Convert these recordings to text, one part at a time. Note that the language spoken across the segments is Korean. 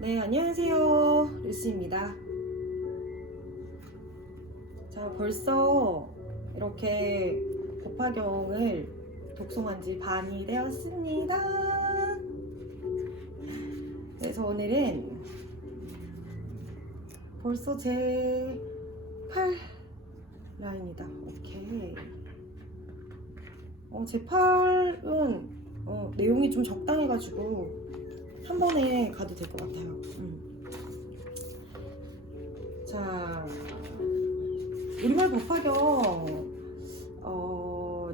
네, 안녕하세요. 루시입니다. 자, 벌써 이렇게 법화경을 독송한 지 반이 되었습니다. 그래서 오늘은 벌써 제 8 라인이다. 오케이. 제 8은 내용이 좀 적당해가지고 한 번에 가도 될 것 같아요. 자, 우리말 법화경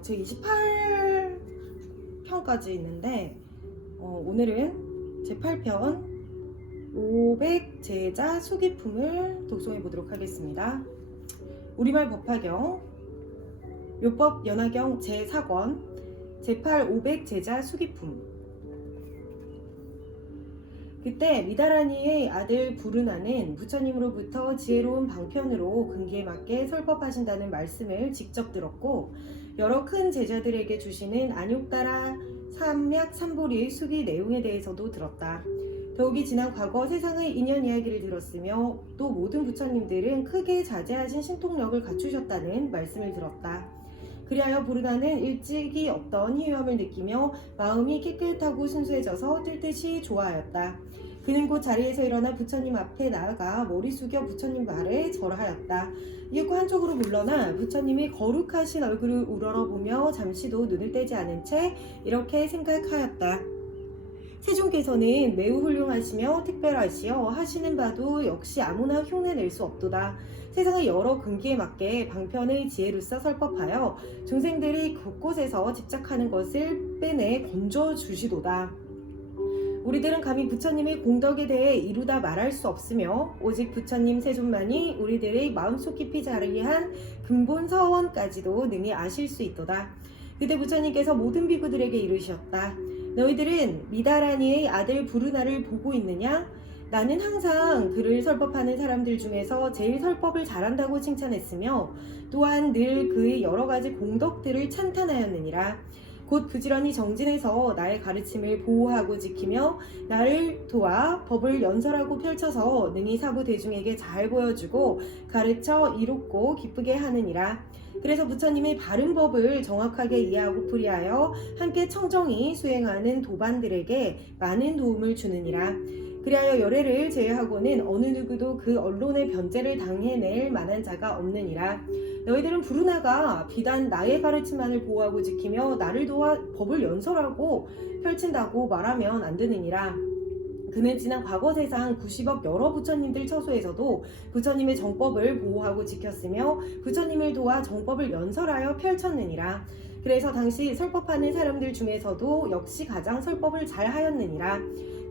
제 28편까지 있는데 오늘은 제 8편 500 제자 수기품을 독송해 보도록 하겠습니다. 우리말 법화경 묘법 연화경 제4권 제8 500 제자 수기품. 그때 미다라니의 아들 부르나는 부처님으로부터 지혜로운 방편으로 근기에 맞게 설법하신다는 말씀을 직접 들었고, 여러 큰 제자들에게 주시는 안욕다라 삼약 삼보리의 수기 내용에 대해서도 들었다. 더욱이 지난 과거 세상의 인연 이야기를 들었으며 또 모든 부처님들은 크게 자제하신 신통력을 갖추셨다는 말씀을 들었다. 그리하여 부르나는 일찍이 없던 희유함을 느끼며 마음이 깨끗하고 순수해져서 뜰 듯이 좋아하였다. 그는 곧 자리에서 일어나 부처님 앞에 나아가 머리 숙여 부처님 말에 절하였다. 이윽고 한쪽으로 물러나 부처님의 거룩하신 얼굴을 우러러보며 잠시도 눈을 떼지 않은 채 이렇게 생각하였다. 세존께서는 매우 훌륭하시며 특별하시어 하시는 바도 역시 아무나 흉내낼 수 없도다. 세상의 여러 근기에 맞게 방편의 지혜로서 설법하여 중생들이 곳곳에서 집착하는 것을 빼내 건져주시도다. 우리들은 감히 부처님의 공덕에 대해 이루다 말할 수 없으며 오직 부처님 세존만이 우리들의 마음속 깊이 자리한 근본 서원까지도 능히 아실 수 있도다. 그때 부처님께서 모든 비구들에게 이르셨다. 너희들은 미다라니의 아들 부르나를 보고 있느냐? 나는 항상 그를 설법하는 사람들 중에서 제일 설법을 잘한다고 칭찬했으며 또한 늘 그의 여러 가지 공덕들을 찬탄하였느니라. 곧 부지런히 정진해서 나의 가르침을 보호하고 지키며 나를 도와 법을 연설하고 펼쳐서 능히 사부 대중에게 잘 보여주고 가르쳐 이롭고 기쁘게 하느니라. 그래서 부처님의 바른 법을 정확하게 이해하고 풀이하여 함께 청정히 수행하는 도반들에게 많은 도움을 주느니라. 그리하여 열애를 제외하고는 어느 누구도 그 언론의 변제를 당해낼 만한 자가 없느니라. 너희들은 부르나가 비단 나의 가르침만을 보호하고 지키며 나를 도와 법을 연설하고 펼친다고 말하면 안 되느니라. 그는 지난 과거 세상 90억 여러 부처님들 처소에서도 부처님의 정법을 보호하고 지켰으며 부처님을 도와 정법을 연설하여 펼쳤느니라. 그래서 당시 설법하는 사람들 중에서도 역시 가장 설법을 잘 하였느니라.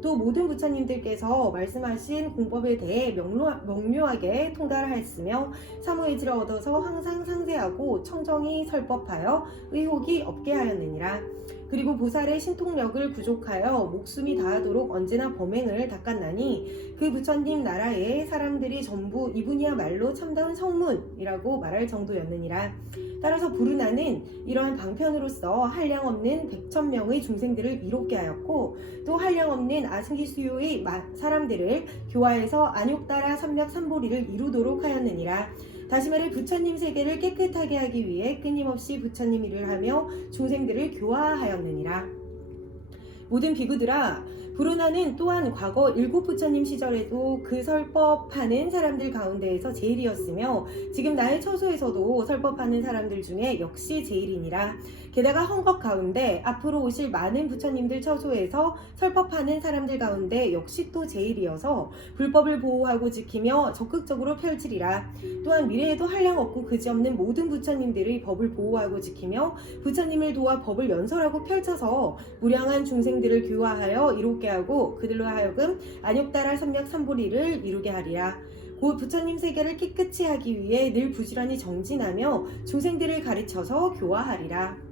또 모든 부처님들께서 말씀하신 공법에 대해 명료하게 통달하였으며 사무의지를 얻어서 항상 상세하고 청정히 설법하여 의혹이 없게 하였느니라. 그리고 보살의 신통력을 부족하여 목숨이 다하도록 언제나 범행을 닦았나니 그 부처님 나라의 사람들이 전부 이분이야말로 참다운 성문이라고 말할 정도였느니라. 따라서 부르나는 이러한 방편으로서 한량없는 100,000명의 중생들을 이롭게 하였고 또 한량없는 아승기수요의 사람들을 교화해서 안욕다라 삼약 삼보리를 이루도록 하였느니라. 다시 말해 부처님 세계를 깨끗하게 하기 위해 끊임없이 부처님 일을 하며 중생들을 교화하였느니라. 모든 비구들아, 부르나는 또한 과거 7부처님 시절에도 그 설법하는 사람들 가운데에서 제일이었으며 지금 나의 처소에서도 설법하는 사람들 중에 역시 제일이니라. 게다가 헝겊 가운데 앞으로 오실 많은 부처님들 처소에서 설법하는 사람들 가운데 역시 또 제일이어서 불법을 보호하고 지키며 적극적으로 펼치리라. 또한 미래에도 한량없고 그지없는 모든 부처님들의 법을 보호하고 지키며 부처님을 도와 법을 연설하고 펼쳐서 무량한 중생들을 교화하여 이롭게 하고 그들로 하여금 안욕다라 삼약 삼보리를 이루게 하리라. 곧 부처님 세계를 깨끗이 하기 위해 늘 부지런히 정진하며 중생들을 가르쳐서 교화하리라.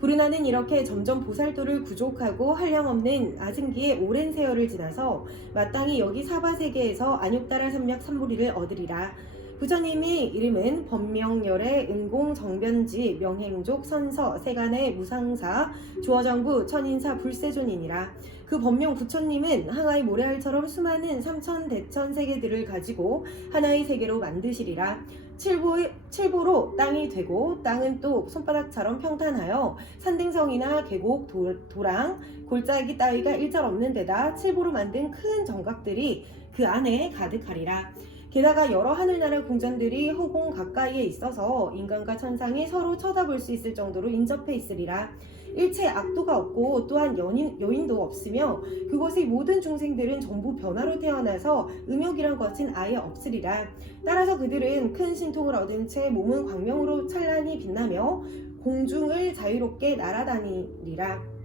부르나는 이렇게 점점 보살도를 구족하고 한량없는 아승기의 오랜 세월을 지나서 마땅히 여기 사바세계에서 안욕다라 삼약 삼보리를 얻으리라. 부처님의 이름은 법명열애, 은공, 정변지, 명행족, 선서, 세간의 무상사, 주어정부, 천인사, 불세존이니라. 그 법명 부처님은 항아리 모래알처럼 수많은 삼천대천 세계들을 가지고 하나의 세계로 만드시리라. 칠보로 땅이 되고 땅은 또 손바닥처럼 평탄하여 산등성이나 계곡, 도랑, 골짜기 따위가 일절 없는 데다 칠보로 만든 큰 정각들이 그 안에 가득하리라. 게다가 여러 하늘나라 궁전들이 허공 가까이에 있어서 인간과 천상이 서로 쳐다볼 수 있을 정도로 인접해 있으리라. 일체 악도가 없고 또한 여인도 없으며 그곳의 모든 중생들은 전부 변화로 태어나서 음욕이란 것은 아예 없으리라. 따라서 그들은 큰 신통을 얻은 채 몸은 광명으로 찬란히 빛나며 공중을 자유롭게 날아다니리라.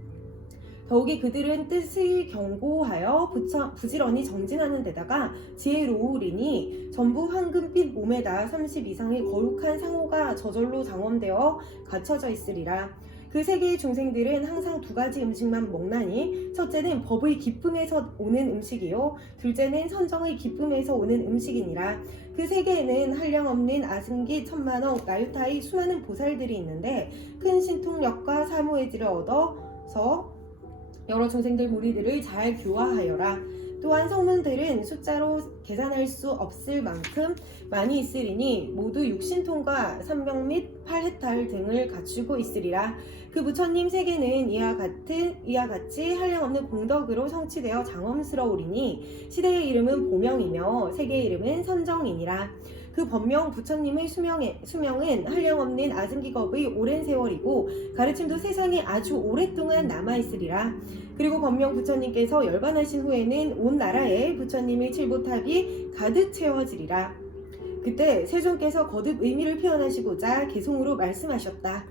더욱이 그들은 뜻을 경고하여 부지런히 정진하는 데다가 지혜로우리니 전부 황금빛 몸에다 30 이상의 거룩한 상호가 저절로 장엄되어 갖춰져 있으리라. 그 세계의 중생들은 항상 두 가지 음식만 먹나니 첫째는 법의 기쁨에서 오는 음식이요 둘째는 선정의 기쁨에서 오는 음식이니라. 그 세계에는 한량없는 아승기, 천만억, 나유타의 수많은 보살들이 있는데 큰 신통력과 사무의지를 얻어서 여러 중생들 무리들을 잘 교화하여라. 또한 성문들은 숫자로 계산할 수 없을 만큼 많이 있으리니 모두 육신통과 삼명 및 8해탈 등을 갖추고 있으리라. 그 부처님 세계는 이와 같이 한량없는 공덕으로 성취되어 장엄스러우리니 시대의 이름은 보명이며 세계의 이름은 선정이니라. 그 법명 부처님의 수명은 한량없는 아승기겁의 오랜 세월이고 가르침도 세상에 아주 오랫동안 남아있으리라. 그리고 법명 부처님께서 열반하신 후에는 온 나라에 부처님의 칠보탑이 가득 채워지리라. 그때 세존께서 거듭 의미를 표현하시고자 개송으로 말씀하셨다.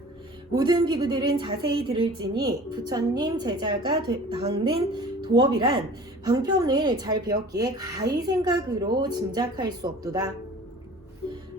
모든 비구들은 자세히 들을지니 부처님 제자가 닦는 도업이란 방편을 잘 배웠기에 가히 생각으로 짐작할 수 없도다.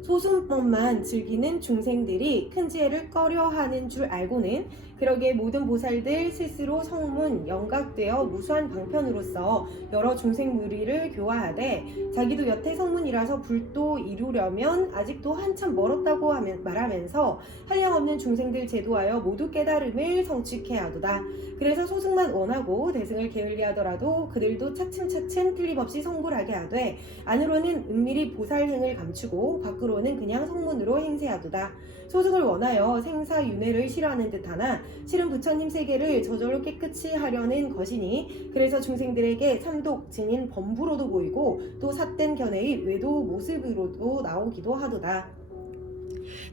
소승법만 즐기는 중생들이 큰 지혜를 꺼려하는 줄 알고는 그러기에 모든 보살들 스스로 성문, 영각되어 무수한 방편으로서 여러 중생 무리를 교화하되 자기도 여태 성문이라서 불도 이루려면 아직도 한참 멀었다고 말하면서 한량없는 중생들 제도하여 모두 깨달음을 성취케 하도다. 그래서 소승만 원하고 대승을 게을리하더라도 그들도 차츰차츰 틀림없이 성불하게 하되 안으로는 은밀히 보살행을 감추고 밖으로는 그냥 성문으로 행세하도다. 소승을 원하여 생사윤회를 싫어하는 듯하나 실은 부처님 세계를 저절로 깨끗이 하려는 것이니 그래서 중생들에게 삼독, 증인, 범부로도 보이고 또 삿된 견해의 외도 모습으로도 나오기도 하도다.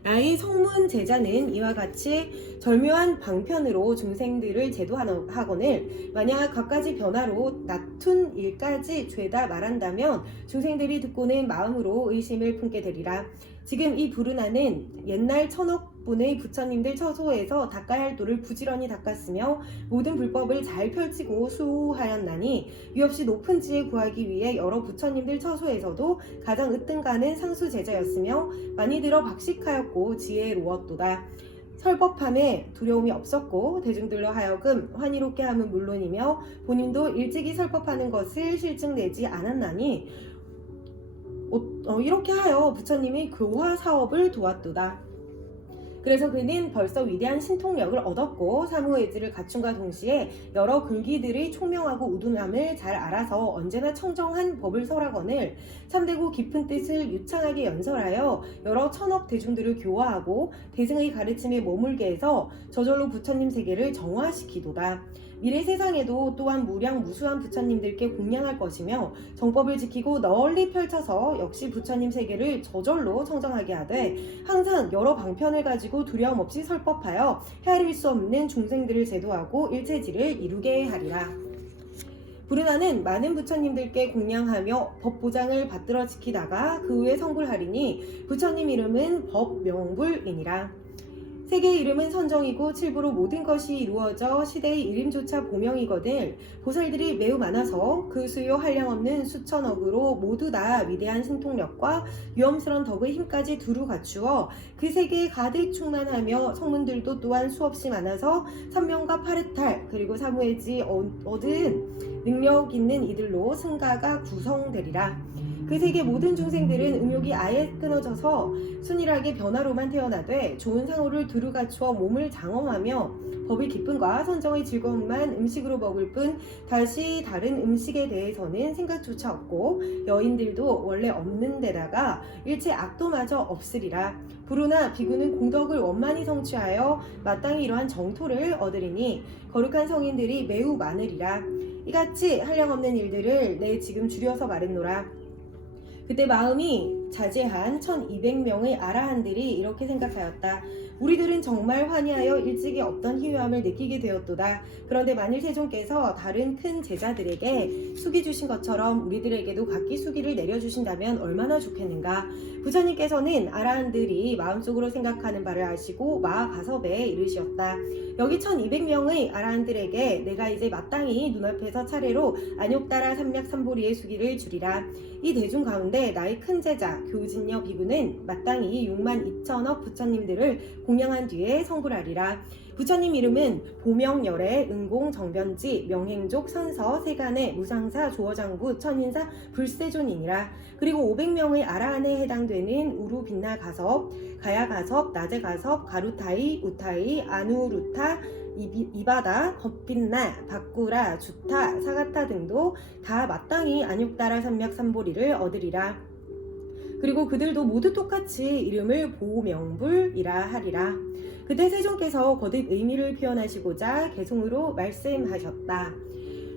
나의 성문 제자는 이와 같이 절묘한 방편으로 중생들을 제도하거늘 만약 갖가지 변화로 나툰 일까지 죄다 말한다면 중생들이 듣고는 마음으로 의심을 품게 되리라. 지금 이 부르나는 옛날 천억 분의 부처님들 처소에서 닦아야 할 도를 부지런히 닦았으며 모든 불법을 잘 펼치고 수호하였나니 위없이 높은 지혜 구하기 위해 여러 부처님들 처소에서도 가장 으뜸가는 상수 제자였으며 많이 들어 박식하였고 지혜로웠도다. 설법함에 두려움이 없었고 대중들로 하여금 환희롭게 함은 물론이며 본인도 일찍이 설법하는 것을 실증내지 않았나니 이렇게 하여 부처님이 교화 사업을 도왔도다. 그래서 그는 벌써 위대한 신통력을 얻었고 사무의지를 갖춘과 동시에 여러 근기들의 총명하고 우둔함을 잘 알아서 언제나 청정한 법을 설하거늘 참되고 깊은 뜻을 유창하게 연설하여 여러 천억 대중들을 교화하고 대승의 가르침에 머물게 해서 저절로 부처님 세계를 정화시키도다. 미래 세상에도 또한 무량무수한 부처님들께 공양할 것이며 정법을 지키고 널리 펼쳐서 역시 부처님 세계를 저절로 청정하게 하되 항상 여러 방편을 가지고 두려움 없이 설법하여 헤아릴 수 없는 중생들을 제도하고 일체지를 이루게 하리라. 부르나는 많은 부처님들께 공양하며 법 보장을 받들어 지키다가 그 후에 성불하리니 부처님 이름은 법명불이니라. 세계의 이름은 선정이고 칠부로 모든 것이 이루어져 시대의 이름조차 보명이거늘 보살들이 매우 많아서 그 수요 한량없는 수천억으로 모두 다 위대한 신통력과 위엄스런 덕의 힘까지 두루 갖추어 그 세계에 가득 충만하며 성문들도 또한 수없이 많아서 삼명과 파르탈 그리고 사무의지 얻은 능력 있는 이들로 승가가 구성되리라. 그 세계 모든 중생들은 음욕이 아예 끊어져서 순일하게 변화로만 태어나되 좋은 상호를 두루 갖추어 몸을 장엄하며 법의 기쁨과 선정의 즐거움만 음식으로 먹을 뿐 다시 다른 음식에 대해서는 생각조차 없고 여인들도 원래 없는 데다가 일체 악도마저 없으리라. 부르나 비구는 공덕을 원만히 성취하여 마땅히 이러한 정토를 얻으리니 거룩한 성인들이 매우 많으리라. 이같이 한량없는 일들을 내 지금 줄여서 말했노라. 그때 마음이 자제한 1200명의 아라한들이 이렇게 생각하였다. 우리들은 정말 환희하여 일찍이 없던 희유함을 느끼게 되었도다. 그런데 만일 세존께서 다른 큰 제자들에게 수기 주신 것처럼 우리들에게도 각기 수기를 내려주신다면 얼마나 좋겠는가. 부처님께서는 아라한들이 마음속으로 생각하는 바를 아시고 마하가섭에 이르시었다. 여기 1200명의 아라한들에게 내가 이제 마땅히 눈앞에서 차례로 안욕따라 삼맥삼보리의 수기를 주리라. 이 대중 가운데 나의 큰 제자 교진여 비구는 마땅히 6만 2천억 부처님들을 공양한 뒤에 성불하리라. 부처님 이름은 보명열애, 응공, 정변지, 명행족, 선서, 세간의, 무상사, 조어장구, 천인사, 불세존이니라. 그리고 500명의 아라한에 해당되는 우루, 빛나 가섭, 가야 가섭, 나제 가섭, 가루타이, 우타이, 아누루타, 이바다, 겁빛나, 바꾸라, 주타, 사가타 등도 다 마땅히 안욕따라 삼맥삼보리를 얻으리라. 그리고 그들도 모두 똑같이 이름을 보명불이라 하리라. 그때 세존께서 거듭 의미를 표현하시고자 개송으로 말씀하셨다.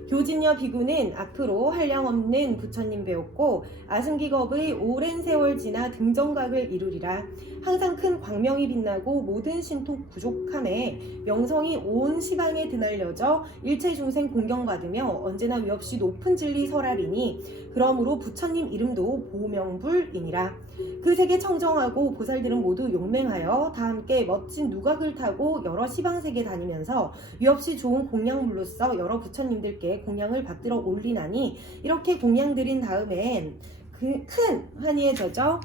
교진여 비구는 앞으로 한량없는 부처님 배웠고 아승기겁의 오랜 세월 지나 등정각을 이루리라. 항상 큰 광명이 빛나고 모든 신통 부족함에 명성이 온 시방에 드날려져 일체 중생 공경받으며 언제나 위없이 높은 진리 설하리니 그러므로 부처님 이름도 보명불이니라. 그 세계 청정하고 보살들은 모두 용맹하여 다 함께 멋진 누각을 타고 여러 시방세계 다니면서 위없이 좋은 공양물로서 여러 부처님들께 공양을 받들어 올리나니 이렇게 공양 드린 다음엔 그 큰 환희에 젖어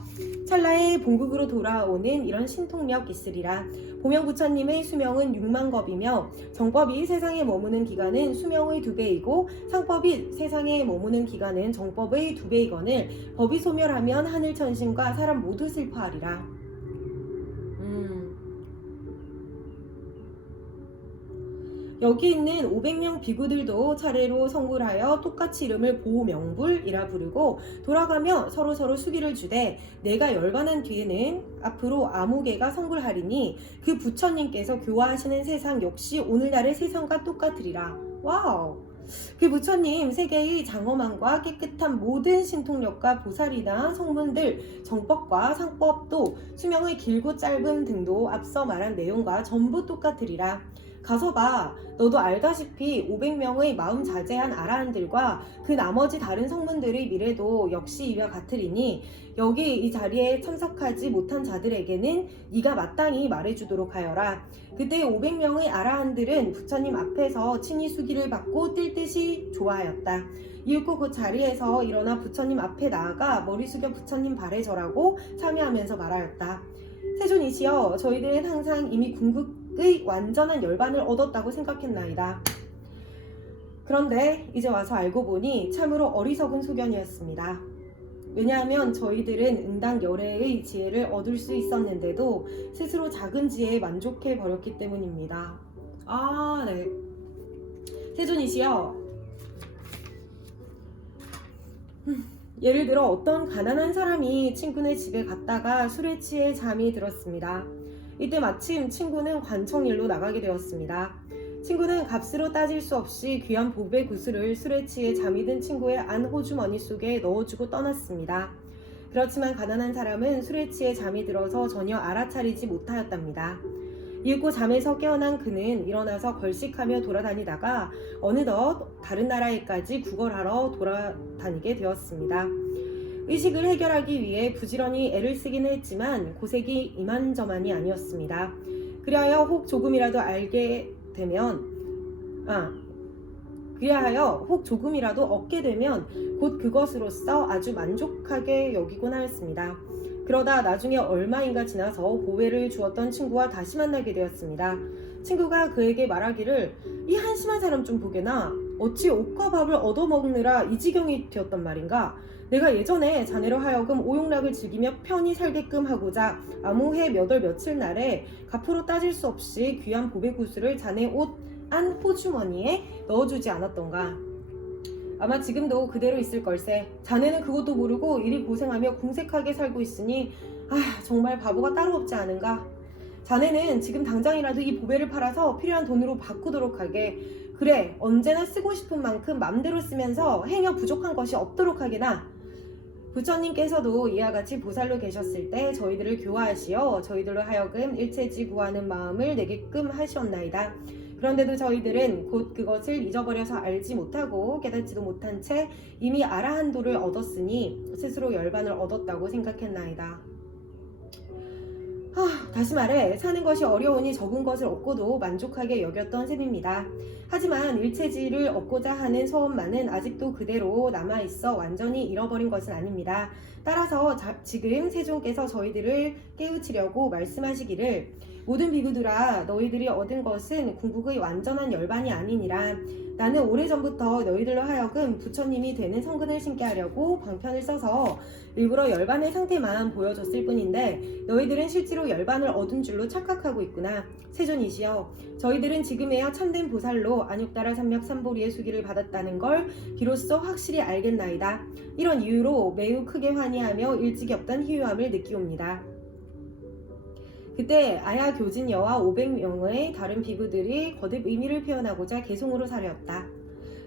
찰나에 본국으로 돌아오는 이런 신통력 있으리라. 보명부처님의 수명은 6만 겁이며 정법이 세상에 머무는 기간은 수명의 2배이고 상법이 세상에 머무는 기간은 정법의 2배이거늘 법이 소멸하면 하늘천신과 사람 모두 슬퍼하리라. 여기 있는 500명 비구들도 차례로 성불하여 똑같이 이름을 보명불이라 부르고 돌아가며 서로 수기를 주되 내가 열반한 뒤에는 앞으로 아무개가 성불하리니 그 부처님께서 교화하시는 세상 역시 오늘날의 세상과 똑같으리라. 와우! 그 부처님 세계의 장엄함과 깨끗한 모든 신통력과 보살이나 성문들, 정법과 상법도 수명의 길고 짧음 등도 앞서 말한 내용과 전부 똑같으리라. 가서 봐. 너도 알다시피 500명의 마음 자제한 아라한들과 그 나머지 다른 성문들의 미래도 역시 이와 같으리니 여기 이 자리에 참석하지 못한 자들에게는 네가 마땅히 말해주도록 하여라. 그때 500명의 아라한들은 부처님 앞에서 친히 수기를 받고 뛸 듯이 좋아하였다. 이윽고 그 자리에서 일어나 부처님 앞에 나아가 머리 숙여 부처님 발에 절하고 참여하면서 말하였다. 세존이시여, 저희들은 항상 이미 궁극의 완전한 열반을 얻었다고 생각했나이다. 그런데 이제 와서 알고 보니 참으로 어리석은 소견이었습니다. 왜냐하면 저희들은 응당 열애의 지혜를 얻을 수 있었는데도 스스로 작은 지혜에 만족해 버렸기 때문입니다. 네. 세존이시여, 예를 들어 어떤 가난한 사람이 친구네 집에 갔다가 술에 취해 잠이 들었습니다. 이때 마침 친구는 관청일로 나가게 되었습니다. 친구는 값으로 따질 수 없이 귀한 보배 구슬을 술에 취해 잠이 든 친구의 안 호주머니 속에 넣어주고 떠났습니다. 그렇지만 가난한 사람은 술에 취해 잠이 들어서 전혀 알아차리지 못하였답니다. 이윽고 잠에서 깨어난 그는 일어나서 걸식하며 돌아다니다가 어느덧 다른 나라에까지 구걸하러 돌아다니게 되었습니다. 의식을 해결하기 위해 부지런히 애를 쓰긴 했지만 고색이 이만저만이 아니었습니다. 그리하여 혹 조금이라도 얻게 되면 곧 그것으로써 아주 만족하게 여기곤 하였습니다. 그러다 나중에 얼마인가 지나서 보배를 주었던 친구와 다시 만나게 되었습니다. 친구가 그에게 말하기를 이 한심한 사람 좀 보게나 어찌 옷과 밥을 얻어먹느라 이 지경이 되었단 말인가. 내가 예전에 자네로 하여금 오용락을 즐기며 편히 살게끔 하고자 아무 해 몇 월 며칠 날에 값으로 따질 수 없이 귀한 보배 구슬을 자네 옷 안 호주머니에 넣어주지 않았던가. 아마 지금도 그대로 있을 걸세. 자네는 그것도 모르고 이리 고생하며 궁색하게 살고 있으니 정말 바보가 따로 없지 않은가. 자네는 지금 당장이라도 이 보배를 팔아서 필요한 돈으로 바꾸도록 하게. 그래, 언제나 쓰고 싶은 만큼 맘대로 쓰면서 행여 부족한 것이 없도록 하게나. 부처님께서도 이와 같이 보살로 계셨을 때 저희들을 교화하시어 저희들로 하여금 일체지 구하는 마음을 내게끔 하시었나이다. 그런데도 저희들은 곧 그것을 잊어버려서 알지 못하고 깨닫지도 못한 채 이미 아라한도를 얻었으니 스스로 열반을 얻었다고 생각했나이다. 다시 말해 사는 것이 어려우니 적은 것을 얻고도 만족하게 여겼던 셈입니다. 하지만 일체지를 얻고자 하는 소원만은 아직도 그대로 남아있어 완전히 잃어버린 것은 아닙니다. 따라서 지금 세존께서 저희들을 깨우치려고 말씀하시기를 모든 비구들아 너희들이 얻은 것은 궁극의 완전한 열반이 아니니라. 나는 오래전부터 너희들로 하여금 부처님이 되는 성근을 신게 하려고 방편을 써서 일부러 열반의 상태만 보여줬을 뿐인데 너희들은 실제로 열반을 얻은 줄로 착각하고 있구나. 세존이시여, 저희들은 지금에야 참된 보살로 안육다라 삼맥 삼보리의 수기를 받았다는 걸 비로소 확실히 알겠나이다. 이런 이유로 매우 크게 환희하며 일찍이 없던 희유함을 느끼옵니다. 그때 아야 교진 여와 500명의 다른 비구들이 거듭 의미를 표현하고자 개송으로 사려었다.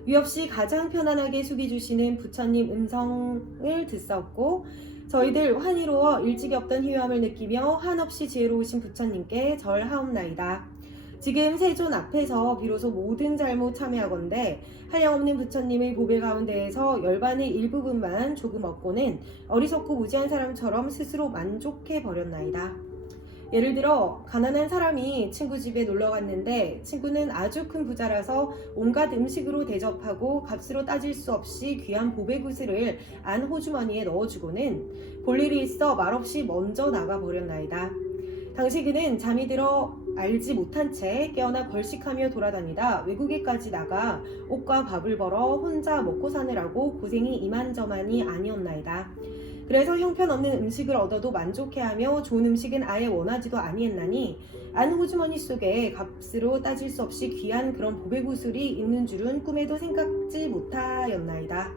위없이 가장 편안하게 숙이주시는 부처님 음성을 듣사옵고 저희들 환희로워 일찍이 없던 희유함을 느끼며 한없이 지혜로우신 부처님께 절하옵나이다. 지금 세존 앞에서 비로소 모든 잘못 참회하건대 한량없는 부처님의 보배 가운데에서 열반의 일부분만 조금 얻고는 어리석고 무지한 사람처럼 스스로 만족해 버렸나이다. 예를 들어 가난한 사람이 친구 집에 놀러 갔는데 친구는 아주 큰 부자라서 온갖 음식으로 대접하고 값으로 따질 수 없이 귀한 보배 구슬을 안 호주머니에 넣어주고는 볼 일이 있어 말없이 먼저 나가버렸나이다. 당시 그는 잠이 들어 알지 못한 채 깨어나 벌식하며 돌아다니다 외국에까지 나가 옷과 밥을 벌어 혼자 먹고 사느라고 고생이 이만저만이 아니었나이다. 그래서 형편없는 음식을 얻어도 만족해하며 좋은 음식은 아예 원하지도 아니했나니 안 호주머니 속에 값으로 따질 수 없이 귀한 그런 보배 구슬이 있는 줄은 꿈에도 생각지 못하였나이다.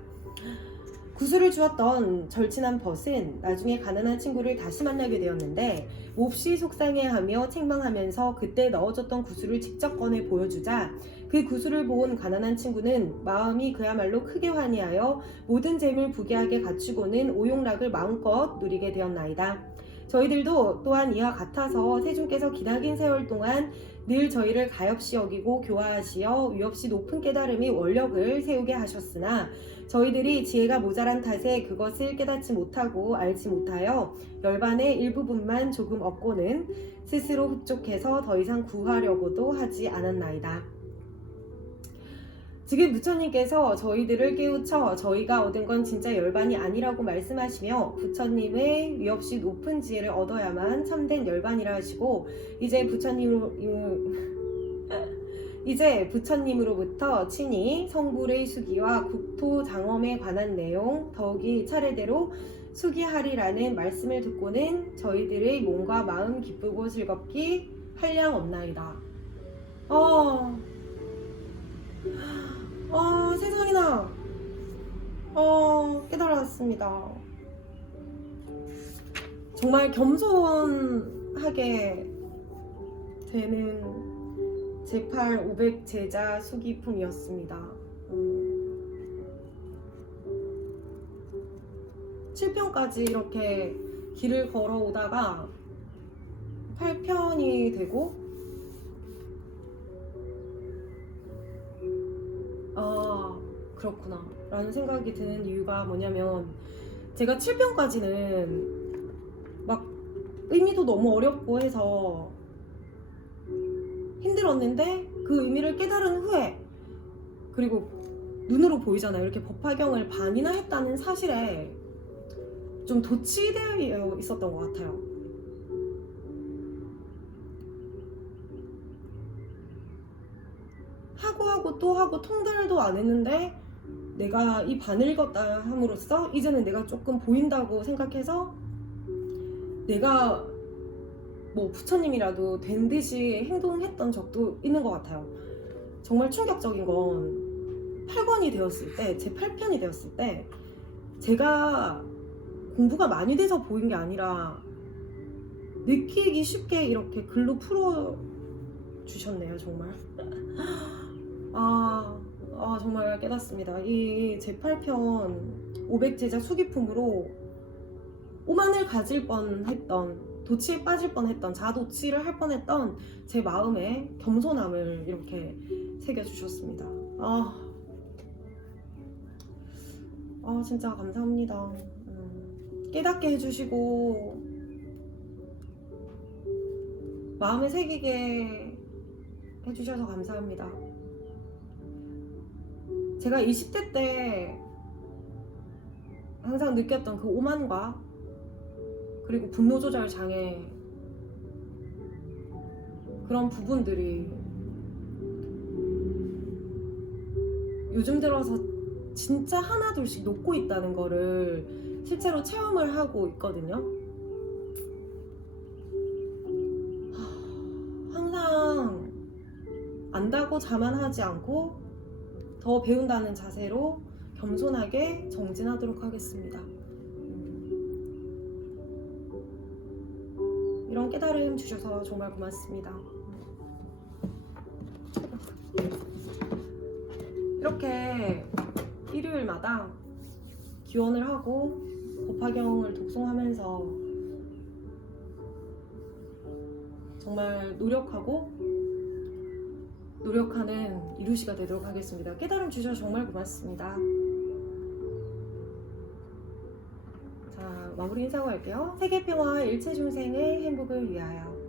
구슬을 주었던 절친한 벗은 나중에 가난한 친구를 다시 만나게 되었는데 몹시 속상해하며 책망하면서 그때 넣어줬던 구슬을 직접 꺼내 보여주자 그 구슬을 본 가난한 친구는 마음이 그야말로 크게 환희하여 모든 재물 부귀하게 갖추고는 오용락을 마음껏 누리게 되었나이다. 저희들도 또한 이와 같아서 세존께서 기나긴 세월 동안 늘 저희를 가엾이 여기고 교화하시어 위없이 높은 깨달음의 원력을 세우게 하셨으나 저희들이 지혜가 모자란 탓에 그것을 깨닫지 못하고 알지 못하여 열반의 일부분만 조금 얻고는 스스로 흡족해서 더 이상 구하려고도 하지 않았나이다. 지금 부처님께서 저희들을 깨우쳐 저희가 얻은 건 진짜 열반이 아니라고 말씀하시며 부처님의 위없이 높은 지혜를 얻어야만 참된 열반이라 하시고 이제 부처님으로부터 친히 성불의 수기와 국토 장엄에 관한 내용 더욱이 차례대로 수기하리라는 말씀을 듣고는 저희들의 몸과 마음 기쁘고 즐겁기 한량없나이다. 세상에나 깨달았습니다. 정말 겸손하게 되는 제8 500 제자 수기품이었습니다. 7편까지 이렇게 길을 걸어오다가 8편이 되고 그렇구나 라는 생각이 드는 이유가 뭐냐면 제가 7편까지는 막 의미도 너무 어렵고 해서 힘들었는데 그 의미를 깨달은 후에 그리고 눈으로 보이잖아요. 이렇게 법화경을 반이나 했다는 사실에 좀 도취되어 있었던 것 같아요. 하고 또 하고 통달도 안 했는데 내가 이 반을 읽었다 함으로써 이제는 내가 조금 보인다고 생각해서 내가 뭐 부처님이라도 된 듯이 행동했던 적도 있는 것 같아요. 정말 충격적인 건 8권이 되었을 때, 제 8편이 되었을 때 제가 공부가 많이 돼서 보인 게 아니라 느끼기 쉽게 이렇게 글로 풀어 주셨네요. 정말 정말 깨닫습니다. 이 제 8편 500제자 수기품으로 오만을 가질 뻔했던, 도치에 빠질 뻔했던, 자도치를 할 뻔했던 제 마음에 겸손함을 이렇게 새겨주셨습니다. 진짜 감사합니다. 깨닫게 해주시고 마음에 새기게 해주셔서 감사합니다. 제가 20대 때 항상 느꼈던 그 오만과 그리고 분노 조절 장애, 그런 부분들이 요즘 들어서 진짜 하나둘씩 녹고 있다는 거를 실제로 체험을 하고 있거든요. 항상 안다고 자만하지 않고 더 배운다는 자세로 겸손하게 정진하도록 하겠습니다. 이런 깨달음 주셔서 정말 고맙습니다. 이렇게 일요일마다 기원을 하고 법화경을 독송하면서 정말 노력하는 이루시가 되도록 하겠습니다. 깨달음 주셔서 정말 고맙습니다. 자, 마무리 인사하고 할게요. 세계평화와 일체중생의 행복을 위하여.